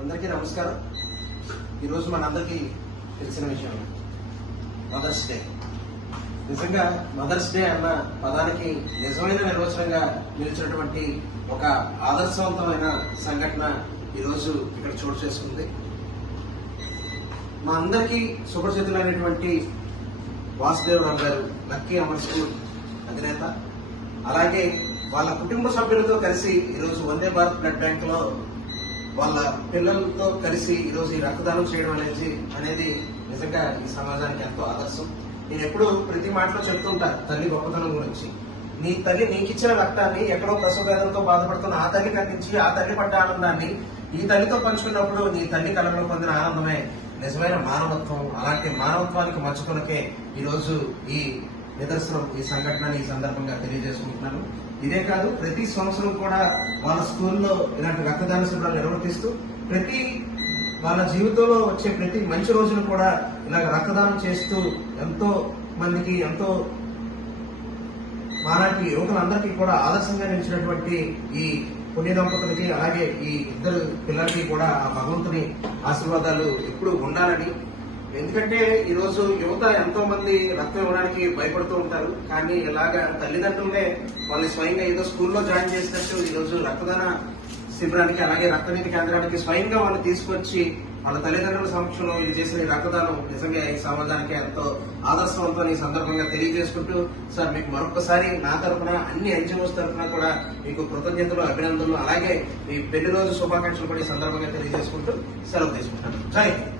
అందరికీ నమస్కారం. ఈరోజు మనందరికీ తెలిసిన విషయం మదర్స్ డే. నిజంగా మదర్స్ డే అన్న పదానికి నిజమైన నిర్వచనంగా నిలిచినటువంటి ఒక ఆదర్శవంతమైన సంఘటన ఈరోజు ఇక్కడ చోటు చేసుకుంది. మా అందరికీ సుపరిచితులైనటువంటి వాసుదేవరావు గారు లక్కీ అమర్ స్కూల్ అధినేత, అలాగే వాళ్ళ కుటుంబ సభ్యులతో కలిసి ఈరోజు వందే భారత్ బ్లడ్ బ్యాంక్ లో వాళ్ళ పిల్లలతో కలిసి ఈరోజు ఈ రక్తదానం చేయడం అనేది నిజంగా ఈ సమాజానికి ఎంతో ఆదర్శం. నేను ఎప్పుడు ప్రతి మాటలో చెప్తుంటా తల్లి గొప్పతనం గురించి. నీ తల్లి నీకిచ్చిన రక్తాన్ని ఎక్కడో ప్రసవ వేదనతో బాధపడుతున్న ఆ తల్లి కందించి ఆ తల్లి పడ్డ ఆనందాన్ని ఈ తల్లితో పంచుకున్నప్పుడు నీ తల్లి కళలో పొందిన ఆనందమే నిజమైన మానవత్వం. అలాంటి మానవత్వానికి మచ్చుకొనకే ఈరోజు ఈ నిదర్శనం, ఈ సంఘటనని ఈ సందర్భంగా తెలియజేసుకుంటున్నాను. ఇదే కాదు, ప్రతి సంవత్సరం కూడా వాళ్ళ స్కూల్లో ఇలాంటి రక్తదాన శిబిరాలు నిర్వర్తిస్తూ వాళ్ళ జీవితంలో వచ్చే ప్రతి మంచి రోజును కూడా ఇలాగ రక్తదానం చేస్తూ ఎంతో మందికి, ఎంతో మాలాంటి యువకులందరికీ కూడా ఆదర్శంగా నిలిచినటువంటి ఈ పుణ్య దంపతులకి, అలాగే ఈ ఇద్దరు పిల్లలకి కూడా ఆ భగవంతుని ఆశీర్వాదాలు ఎప్పుడు ఉండాలని. ఎందుకంటే ఈ రోజు యువత ఎంతో మంది రక్తం ఇవ్వడానికి భయపడుతూ ఉంటారు. కానీ ఇలాగా తల్లిదండ్రులే వాళ్ళని స్వయంగా ఏదో స్కూల్లో జాయిన్ చేసినట్టు ఈ రోజు రక్తదాన శిబిరానికి, అలాగే రక్తనీతి కేంద్రానికి స్వయంగా వాళ్ళు తీసుకొచ్చి వాళ్ళ తల్లిదండ్రుల సమక్షంలో ఇది చేసిన రక్తదానం నిజంగా ఈ సమాజానికి ఎంతో ఆదర్శవంతం. ఈ సందర్భంగా తెలియజేసుకుంటూ సార్, మీకు మరొకసారి నా తరఫున, అన్ని ఎన్జిఓస్ తరఫున కూడా మీకు కృతజ్ఞతలు, అభినందనలు, అలాగే మీ పెళ్లి రోజు శుభాకాంక్షలు కూడా ఈ సందర్భంగా తెలియజేసుకుంటూ సెలవు తీసుకుంటాను. జై హింద్.